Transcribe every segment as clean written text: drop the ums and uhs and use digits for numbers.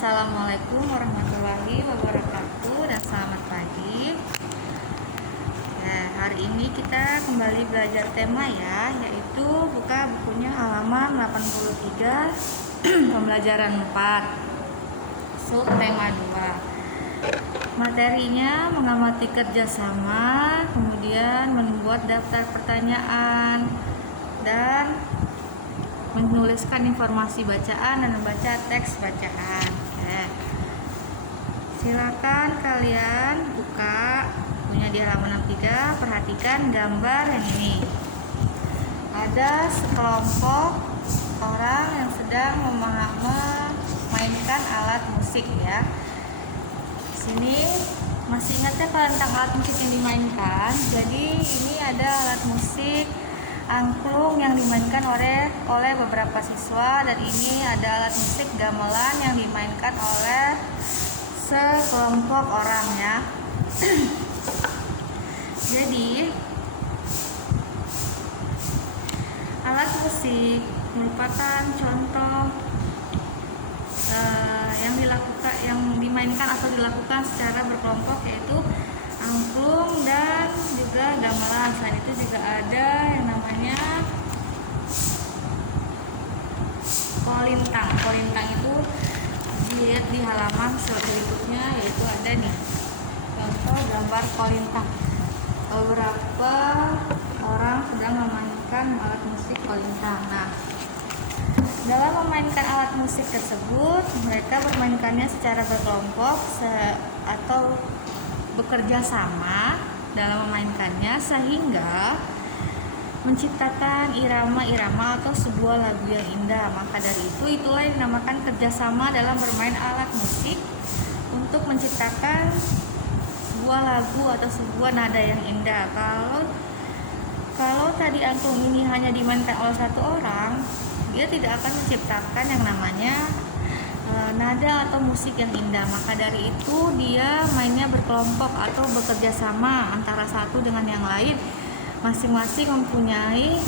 Assalamualaikum warahmatullahi wabarakatuh dan selamat pagi. Hari ini kita kembali belajar tema ya, yaitu buka bukunya halaman 83 pembelajaran 4 sub tema 2. Materinya mengamati kerjasama, kemudian membuat daftar pertanyaan dan menuliskan informasi bacaan dan membaca teks bacaan. Silakan kalian buka bukunya di halaman 63, perhatikan gambar yang ini. Ada sekelompok orang yang sedang memainkan alat musik ya. Sini masih ingat ya tentang alat musik yang dimainkan? Jadi ini ada alat musik angklung yang dimainkan oleh beberapa siswa, dan ini ada alat musik gamelan yang dimainkan oleh sekelompok orang ya. Jadi alat musik merupakan contoh yang dimainkan atau dilakukan secara berkelompok, yaitu angklung dan juga gamelan. Selain itu juga ada yang namanya kolintang. Kolintang itu dilihat di halaman berikutnya, yaitu ada nih contoh gambar kolintang. Beberapa orang sedang memainkan alat musik kolintang. Nah, dalam memainkan alat musik tersebut, mereka bermainkannya secara berkelompok atau bekerja sama dalam memainkannya, sehingga menciptakan irama-irama atau sebuah lagu yang indah. Maka dari itulah yang dinamakan kerjasama dalam bermain alat musik untuk menciptakan sebuah lagu atau sebuah nada yang indah. Kalau tadi angklung ini hanya dimainkan oleh satu orang, dia tidak akan menciptakan yang namanya nada atau musik yang indah. Maka dari itu dia mainnya berkelompok atau bekerja sama antara satu dengan yang lain, masing-masing mempunyai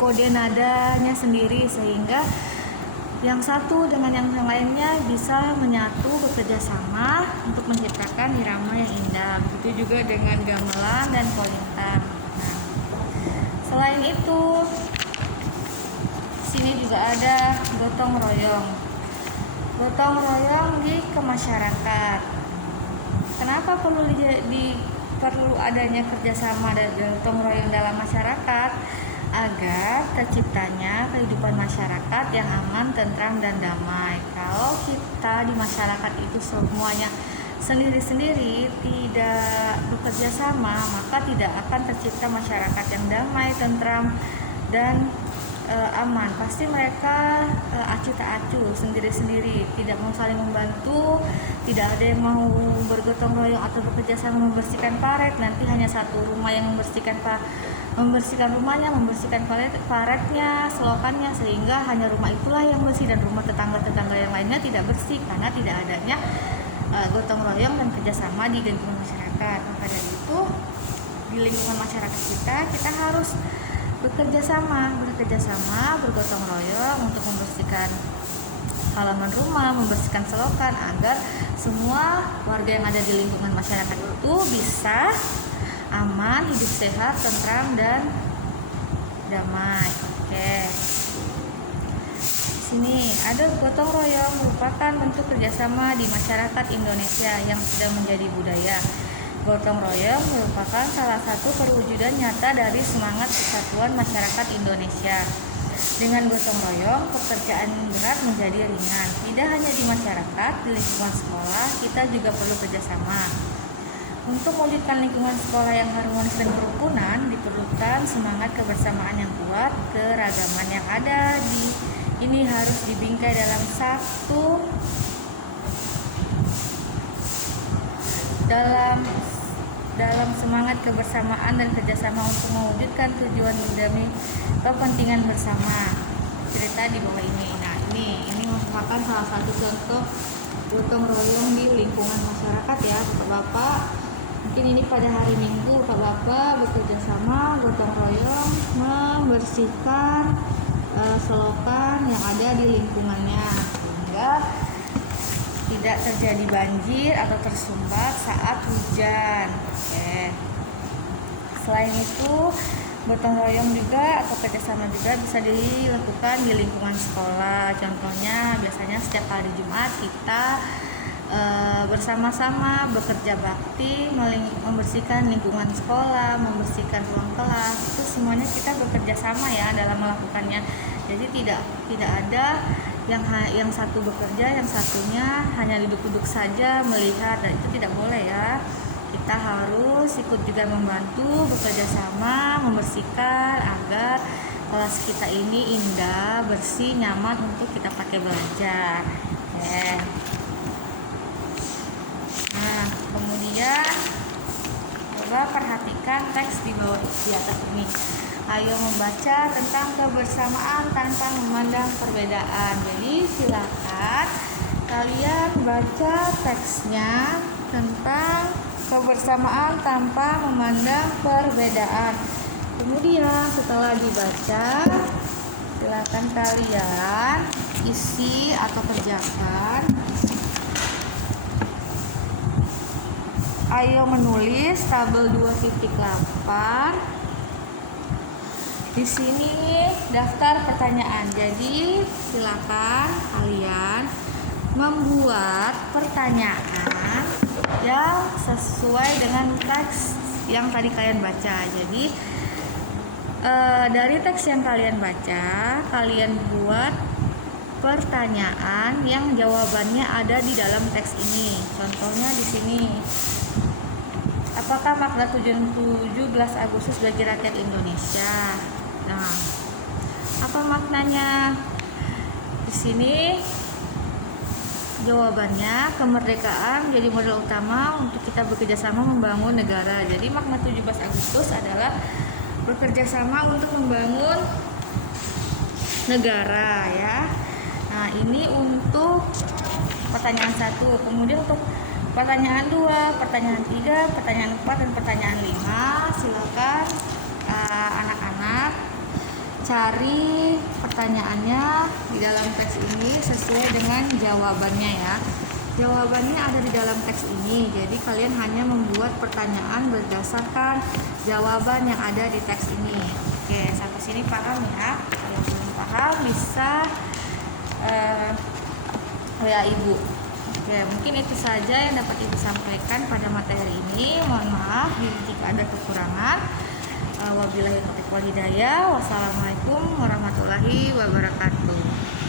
kode nadanya sendiri, sehingga yang satu dengan yang lainnya bisa menyatu, bekerja sama untuk menciptakan irama yang indah. Begitu juga dengan gamelan dan kolintang. Nah, selain itu, sini juga ada gotong royong. Gotong royong di masyarakat. Kenapa perlu adanya kerjasama dan gotong royong dalam masyarakat? Agar terciptanya kehidupan masyarakat yang aman, tentram, dan damai. Kalau kita di masyarakat itu semuanya sendiri-sendiri, tidak bekerja sama, maka tidak akan tercipta masyarakat yang damai, tentram, dan aman. Pasti mereka acuh tak acuh, sendiri-sendiri, tidak mau saling membantu, tidak ada yang mau bergotong royong atau bekerja sama membersihkan paret. Nanti hanya satu rumah yang membersihkan rumahnya, membersihkan paretnya, selokannya, sehingga hanya rumah itulah yang bersih dan rumah tetangga-tetangga yang lainnya tidak bersih karena tidak adanya gotong royong dan kerjasama di lingkungan masyarakat. Maka dari itu di lingkungan masyarakat kita harus bekerja sama, bergotong royong untuk membersihkan halaman rumah, membersihkan selokan, agar semua warga yang ada di lingkungan masyarakat itu bisa aman, hidup sehat, tentram, dan damai. Sini ada gotong royong, merupakan bentuk kerjasama di masyarakat Indonesia yang sudah menjadi budaya. Gotong royong merupakan salah satu perwujudan nyata dari semangat kesatuan masyarakat Indonesia. Dengan gotong royong, pekerjaan berat menjadi ringan. Tidak hanya di masyarakat, di lingkungan sekolah, kita juga perlu kerjasama. Untuk mewujudkan lingkungan sekolah yang harmonis dan kerukunan, diperlukan semangat kebersamaan yang kuat. Keragaman yang ada ini harus dibingkai dalam semangat kebersamaan dan kerjasama untuk mewujudkan tujuan demi kepentingan bersama. Cerita di bawah ini. Nah, ini merupakan salah satu contoh gotong royong di lingkungan masyarakat ya, Bapak. Mungkin ini pada hari Minggu Bapak bekerja sama gotong royong membersihkan selokan yang ada di lingkungannya sehingga tidak terjadi banjir atau tersumbat saat hujan. Oke. Selain itu, gotong royong juga atau kerjasama juga bisa dilakukan di lingkungan sekolah. Contohnya biasanya setiap hari Jumat kita bersama-sama bekerja bakti membersihkan lingkungan sekolah, membersihkan ruang kelas. Itu semuanya kita bekerja sama ya dalam melakukannya. Jadi tidak ada yang satu bekerja, yang satunya hanya duduk-duduk saja melihat. Dan itu tidak boleh ya. Kita harus ikut juga membantu, bekerja sama, membersihkan agar kelas kita ini indah, bersih, nyaman untuk kita pakai belajar. Nah, kemudian coba perhatikan teks di atas ini. Ayo membaca tentang kebersamaan tanpa memandang perbedaan. Jadi silakan kalian baca teksnya tentang kebersamaan tanpa memandang perbedaan. Kemudian setelah dibaca, silakan kalian isi atau kerjakan. Ayo menulis tabel 2.8. Di sini daftar pertanyaan. Jadi silakan kalian membuat pertanyaan yang sesuai dengan teks yang tadi kalian baca. Jadi dari teks yang kalian baca, kalian buat pertanyaan yang jawabannya ada di dalam teks ini. Contohnya di sini. Apakah makna 17 Agustus bagi rakyat Indonesia? Nah, apa maknanya? Di sini jawabannya, kemerdekaan menjadi modal utama untuk kita bekerja sama membangun negara. Jadi makna 17 Agustus adalah bekerja sama untuk membangun negara ya. Nah, ini untuk pertanyaan 1. Kemudian untuk pertanyaan 2, pertanyaan 3, pertanyaan 4, dan pertanyaan 5, silakan anak-anak cari pertanyaannya di dalam teks ini sesuai dengan jawabannya ya. Jawabannya ada di dalam teks ini, jadi kalian hanya membuat pertanyaan berdasarkan jawaban yang ada di teks ini. Oke, sampai sini paham ya? Kalau belum paham bisa WA Ibu. Oke, mungkin itu saja yang dapat Ibu sampaikan pada materi ini. Mohon maaf jika ada kekurangan. Wabillahi taufiq wal hidayah. Wassalamualaikum warahmatullahi wabarakatuh.